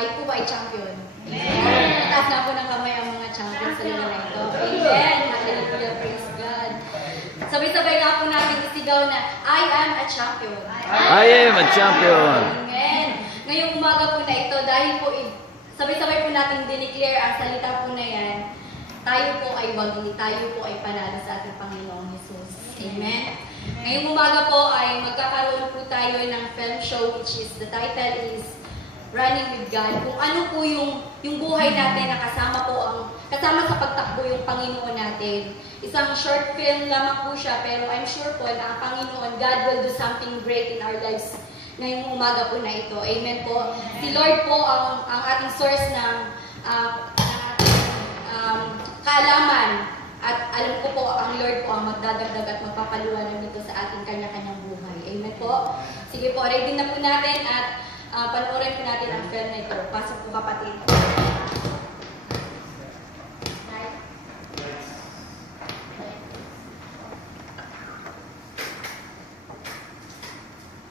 tayo po ay champion. Amen. Taas na po ng kamay ang mga champion sa lugar na ito. Amen. Hallelujah. Praise God. Sabay-sabay nga po natin isigaw na, I am a champion. I am a champion. Amen. Ngayong umaga po na ito, dahil po sabay-sabay po natin dineclare ang salita po na yan, tayo po ay wagi, tayo po ay panalo sa ating Panginoong Jesus. Amen. Ngayong umaga po ay magkakaroon po tayo ng film show which is, the title is Running with God. Kung ano po yung buhay natin na kasama sa pagtakbo yung Panginoon natin. Isang short film lamang po siya, pero I'm sure po na ang Panginoon, God will do something great in our lives ngayong umaga po na ito. Amen po. Si Lord po ang ating source ng kaalaman. At alam ko po, ang Lord po ang magdadagdag at magpapaluwanan nito sa ating kanya-kanyang buhay. Amen po. Sige po, ready na po natin at panoorin po natin ang film na ito. Pasok po kapatid.